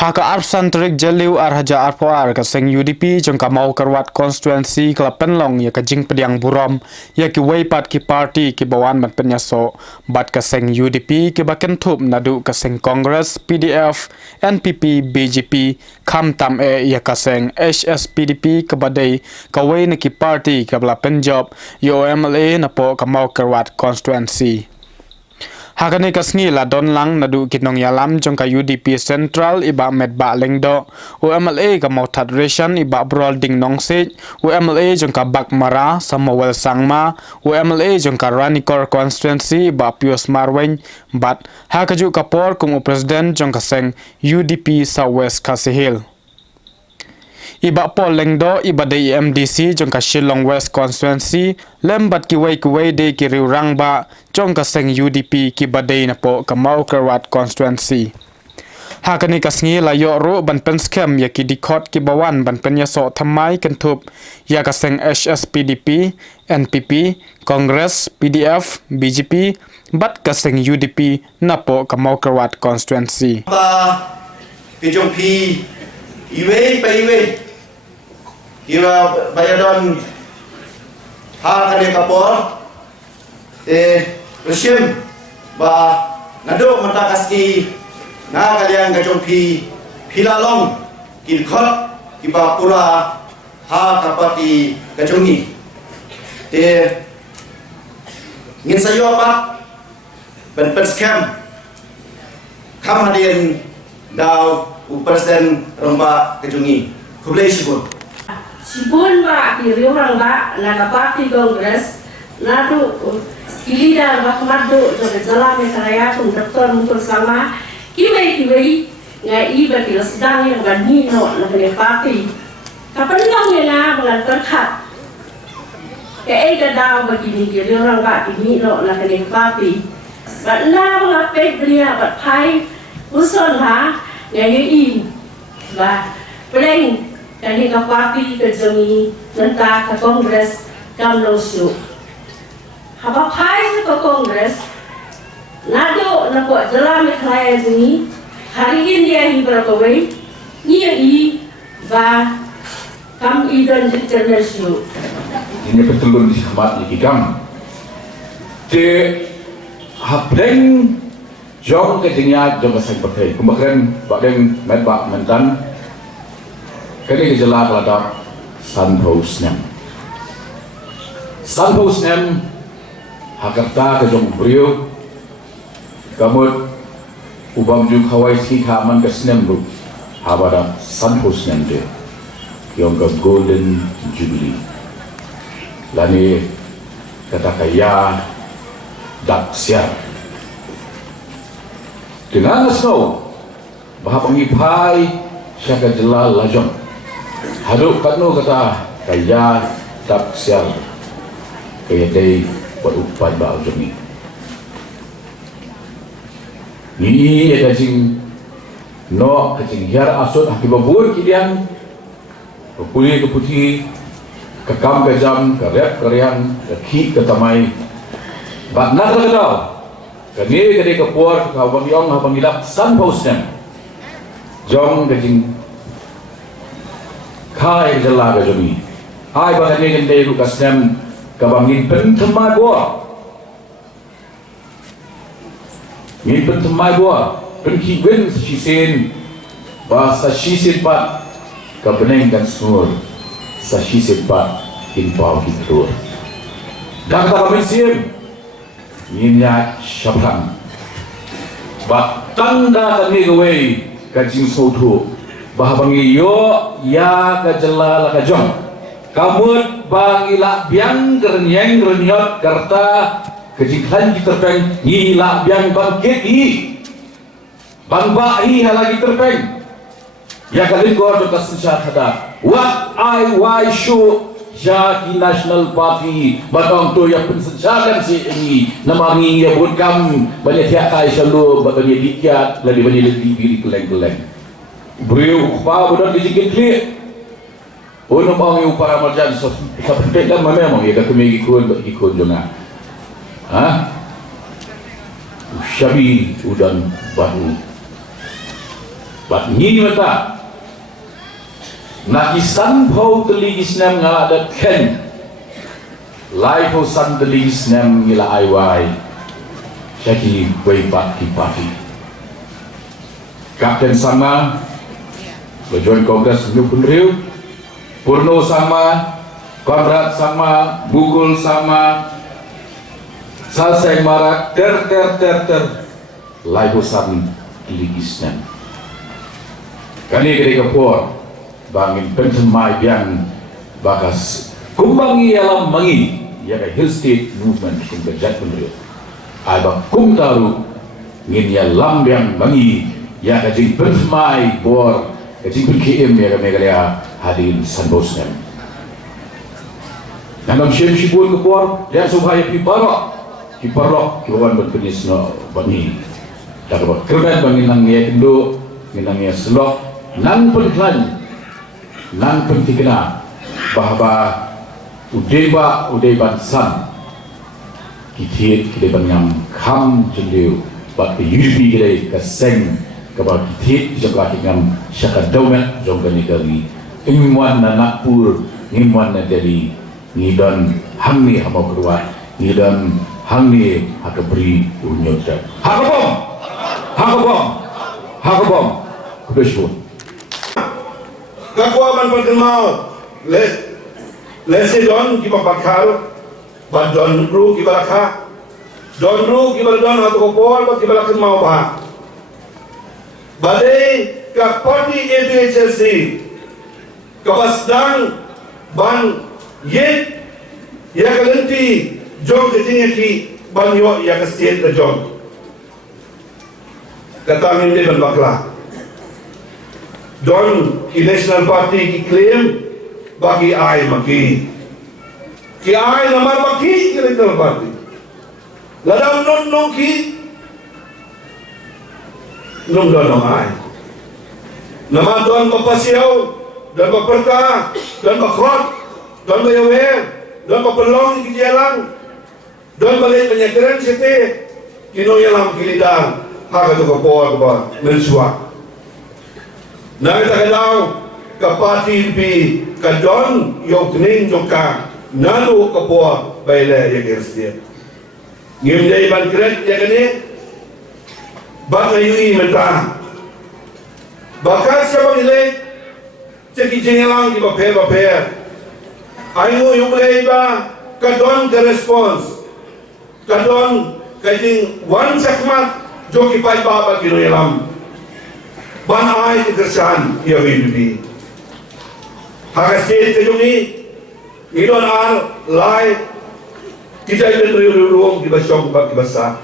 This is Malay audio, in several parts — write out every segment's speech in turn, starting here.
Haka arsan terik jeliu arhaja arpoar ka seng UDP jengka mau kerwat konstituensi kela penlong ya ka jing pediang burom ya ki weipat ki parti ki bawan bat penyaso bat ka seng UDP ki baken thup nadu ka seng Kongres PDF NPP BJP kham tam ya ka seng HSPDP ka badai ka wei na ki parti ka bla penjob yo MLA na po ka mau kerwat konstituensi. Hakane kasngi la don lang nadu kinong yalam jong ka UDP Central iba medba lengdo UMLA ka mautat reshan iba brol ding nong se UMLA jong ka bakmara Samuel Sangma UMLA jong ka Ranikor constituency iba Pius Marwen bat hakaju kapor kum president jong ka seng UDP Southwest Kasihil iba pol lengdo iba de MDC jong ka Shillong West constituency lembat ki wei de ki riurang ba jong ka seng UDP ki badai na po ka mau kerwat constituency hakani kasngi la yo ro ban pen scam ya ki dikot ki bawan ban pen ya so thamai kan thup ya ka seng HSPDP NPP Kongres PDF BJP bat ka seng UDP na po ka mau kerwat constituency ba ki jong pi iwe pa iwe Kira bayadon ha kali kapor resim ba nado mata kaski na kalian gajong pilalong kilkhot kiba pura ha kapati gajongi ngin sayo pa ben scam kam hadin daw presiden romba gajongi kublai sibun Sibun ba kiri orang ba na parti Kongres na tu kilida ba kamado so jalan mesaraya kum doktor mutul sama kiwei ngai ba kilo sedang yang gani no na kene parti kapan lang na bulan terkat ke ga daw ba kiri orang ba kini no na kene parti ba na ba pe bria ba pai uson ha ngai ba pleng kani ka parti ka jongi nanta ka Kongres kam lo su haba phai ka Kongres nado na ko jala me khlaya jongi hari india hi brakawai ni ba kam idan jitner su ini betul di sahabat ni kam te hapleng jong ke tingnya jong kasang pakai kemarin baden medbak mentan kali jela kelada Sunhouse nem hakarta ke jong brio kamut ubam juk hawai si kaman ke snem bu habada Sunhouse nem de yang ke Golden Jubilee lani kata kaya dak siap dengan snow bahap pengipai syaka jelal lajong haduk kanu kata kaya tak sial kaya day berupan ba ujung ni ada jing no kecing hiar asut haki babur kidian kepuli keputi kekam kejam kerep kerian keki ketamai bak nak ketau kani kade kepuar kawang yong habang ilap Sunhouse nem jong kecing kai jela ga jomi ai ba ne gen dei lukas nem ka bangin pen thmai bo ni pen thmai bo pen ki wen si sen ba sa shi sen pat ka beneng dan smur sa shi sen pat in pau ki tur dak ta kami sim ni nya syapran ba tanda ka ni gawe ka jing so thu bahabangi yo ya ka jela la ka jong kamut bang ila biang gernyeng gernyot karta kejikhan ki terpeng ila biang bangkit i bang ba hi halagi terpeng ya kalin ko to kasusya hada what I why show Jaki National Party batong to ya pensejakan si ini namangi ya budkam banyak tiak kai selalu banyak dikiat lagi banyak dibiri keleng-keleng beliau upah benar dijikit klik untuk orang yang upah marjan seperti kan memang ya kami ikut juga syabi udan baru Bat ngini mata na isan phau teligis nam ngala dat ken lai phau san teligis nam ngila aiwai syaki way pat ki parti Kapten sama Bajuan Kongres Nyukun Riu Purno sama Konrad sama Bukul sama Salseng Marak ter lai phau san teligis nam kani kiri kapur bangin pentemai biang bakas kumbangi alam mangi ya ka Hill State Movement kum kejat penrio alba kum taru ngin ya lambiang mangi ya ka jing pentemai bor ka jing PKM ya ka Megalaya hadirin sanbosnem nangam shem shibun kapur ya subhaya piparok kiwan berpenis no bangi tak ba kerban bangin nang ya kendo nang ya selok nang penklan nang pentikna bahwa udai bansan kitit kide banyam kham jeliu bat UDP kide kaseng kaba kitit jaga tingam syaka daumet jongkani kali ingwan na nakpur ingwan na dari ngidon hamni hamau keruat ngidon hamni hakabri unyota hakabom kubeshun Kakuaman perkenal lesi don kiba bakal bad don ru kiba lakha don ru kiba don atau kopor bad kiba lakha mau bah badai ka parti APHC kabasdang ban yet ya kalenti jom ketingnya ki ban yo ya ka state ka jom katangin de ban bakla Don ki National Party ki claim bagi ai maki ki ai namar maki ki National Party ladam non ki non ai nama don papasiaw don paperta don bakrot don bayawer don papelong ki jalang don balik penyekeran sete kino yalam kilidang haka to kapor ba mensua Nang takadaw kapati pi kadon yung kning jongka nalu kapwa baile yagerstia ngimdai ban kret yagane bakayui menta bakal siapa ile ceki jengelang di bape ayo yung ba kadon ke response kadon kajing wan sakmat joki pai baba kino yalam banai kekerjaan ya hidup hasil kejungi idon ar lai kita itu ruang di basong bagi besar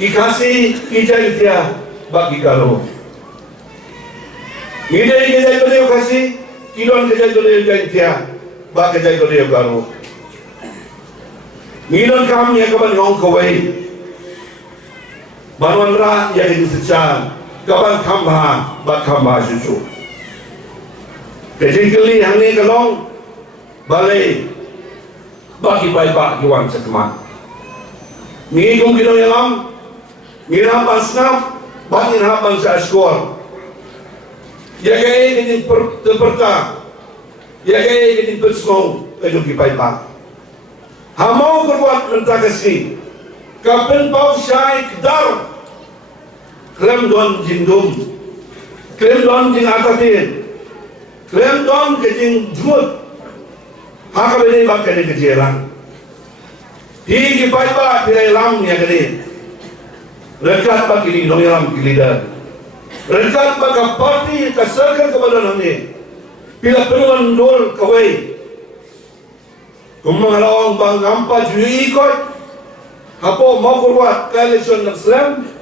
kikasi kita itu bagi kalau ide kita itu kasih idon kita itu bagi kita itu kalau idon kami yang kapan ngong kawai banwan ra yang itu secara kapan khamba susu kejing keli hangni kalong balai bagi baik kiwan sekmat ni kum kilo yalam ngira pasnap bagi hapan sa skor ya kay kejing perta ya kay kejing persong kejung ki baik hamau berbuat mentakasi kapan pau syai kedar Klem don jingdum, klem don jing atatin, klem don kejing jumut, haka beli bak kene kejelang. Higi paiba pilai lam ya kene, rekat bak ini dong lam kilida, rekat bak parti kasarkan kepada nami, pila penuan dol kawai, kumangalawang bang ampa jui ikut, hapo mau kurwat koalisi Nasrem.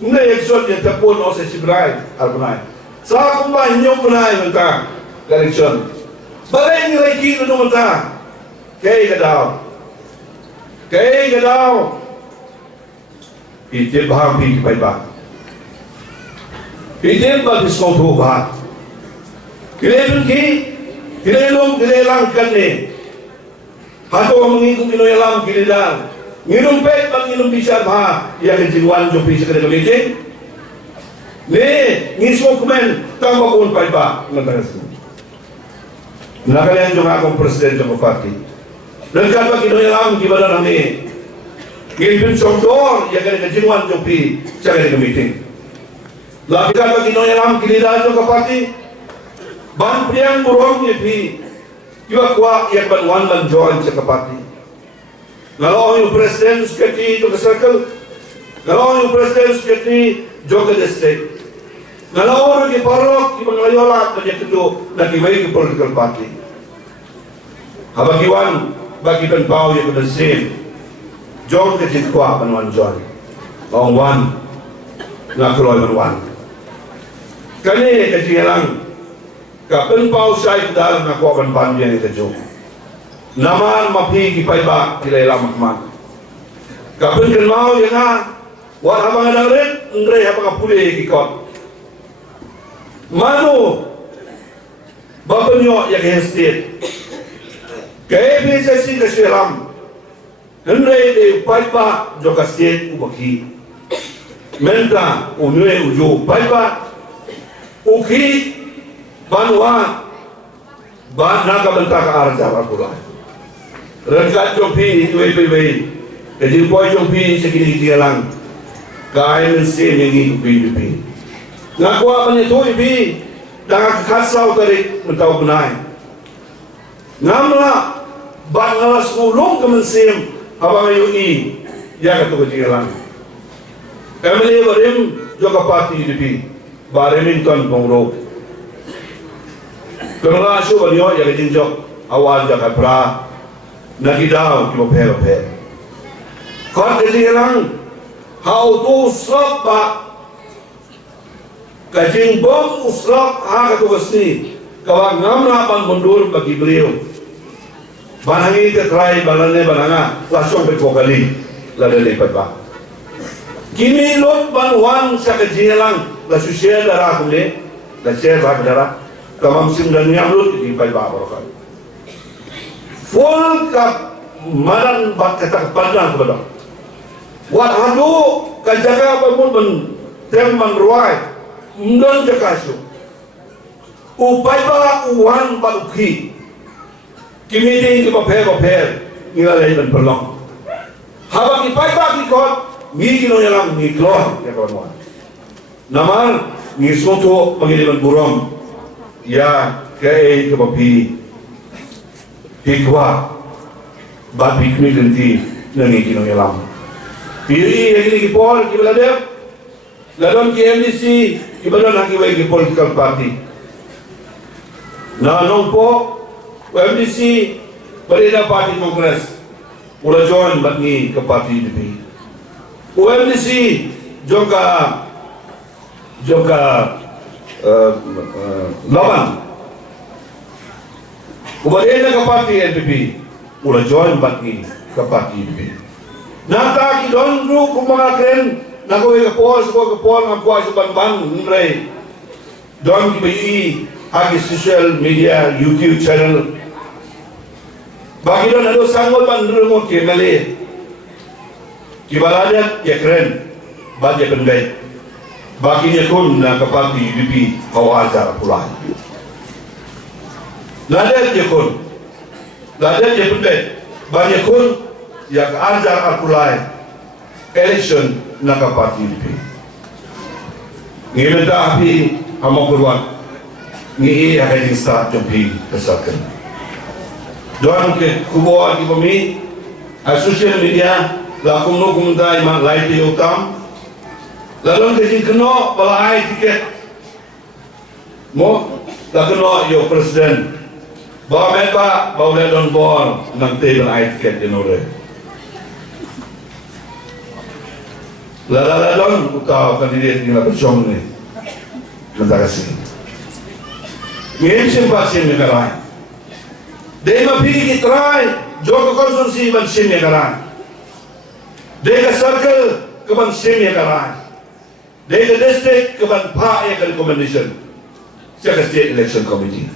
Nda election yang terpon oleh Sibrai Albunai. Sa kumba hinyong punai mentang election. Balai ni lagi tu mentang. Kay gadaw. Itip bahang pi pai ba. Itip ba bisko tu ba. Kilelun ki, kilelong kilelang kan ni. Hato mengiku kinoyalam kilidang. Nginum pet bang nginum bisa bah ya kejiwan jo bisa kada meeting ni semua komen tambah pun paiba negara semua. Nakalian juga akong presiden jong parti. Dan kan bagi doy lang gibada nami. Ngipin sokdor ya kan kejinwan jong pi cakap di meeting. Lagi kan bagi doy lang kilida jong parti. Ban priang burong ye pi. Juga kuat ya ban wan ban join cakap parti. Kalau yung presiden sekretari jong circle, kalau yung presiden sekretari jong district. Kalau orang di parok, di Banglayola, dan yang kedua, nak iway ke political party. Habagiwan, bagi penbau yang kena sin, jom ke jitkwa panuan John. Orang wan, nak keluar panuan. Kani kaji lang, ka penbau syait dalam nak kuat pan yang itu jom. Naman mapi kipaiba kilai lama kemat. Ka penken mau yang na, wat habang ada red, ngre habang pulih kikot. Mano bapanyo yang estate kaya PSC kasi ram hendai de paipa joka state ubaki menta unwe ujo paipa uki banwa ban naga benta ka arja pula rekat jopi wei jadi boy jopi sekini dia lang kaya mense nengi upi Nakwa panito ibi dengan kasaw tarik mentau benai. Ngamla bangalas ulung kemensim abang yui ya katu kejilan. Emily barim juga parti ibi Badminton pengurus. Kerana asu banyo ya kejinjok awal jaga pra nakidau kibo pera. Kau kejilan how to stop kajing bom usrap hak tugas ni kawag ngamla pan mundur bagi beliau banangi ke try balane bananga langsung berpokali ladali patba kini lot banwan sa kajilang la susia darah kumne la share bag darah kamam sim dan nyamlut di patba borokan full kap maran bak kata padang kepada wat hadu kajaga pun temman ruai Mendon jakasu, upai ba uwan ba ukhi, kimiti ki paper, nilai dan perlong. Habang ipai ba kikot, mi kino yalang mi klon ya kawan. Naman mi soto pangiliman burom, ya kaya ke papi, hikwa, ba pikmi ganti nangi kino yalang. Piri yang ini kipol kibaladep. Ladon KMDC, ibadah nak iway ke political party. Na nong po, KMDC, berida party kongres, ula join batni ke party DP. KMDC, joka laban. Berida ke party NPP, ula join batni ke party DP. Nata kidon dulu kumangakren. Nago ke pol ngapoi ban nrai don ki agi social media YouTube channel bagi don ado sangot ban nremo ke male ki balada ya keren bagi pendai bagi nya kun na kapati bibi kawaja pula lada je kun lada je pendai bagi kun ya arja pula election naka parti DP. Ngimenta api amok beruat ngi heading start jompi kesakan. Doan ke kubuat di bumi social media lakum no kumda iman live di utam lalu ke keno balai tiket mo lakeno yo presiden bawa meta bawa don bor nang table ai tiket dinore. Lalalon utau kandidat ni la berjong ni negara sini. Ngem simpasi negara. Dema pilih kitrai joko konsumsi ban sim negara. Deka circle ke ban sim negara. Deka district ke ban pa ya recommendation. Siapa state election committee.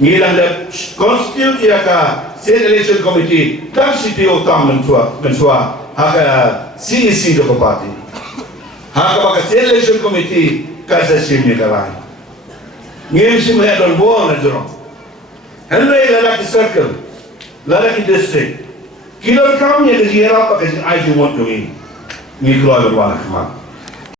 Ngilang da constitute ya ka state election committee dan CPO tam mensua haka CEC do party haka baka state election committee kasa simnya kalai. Ngiri si maya don buang na jorong. Henry lalaki circle, lalaki district. Kilo kamnya ke jira apa ke aji want to me. Ni keluar berwarna kemak.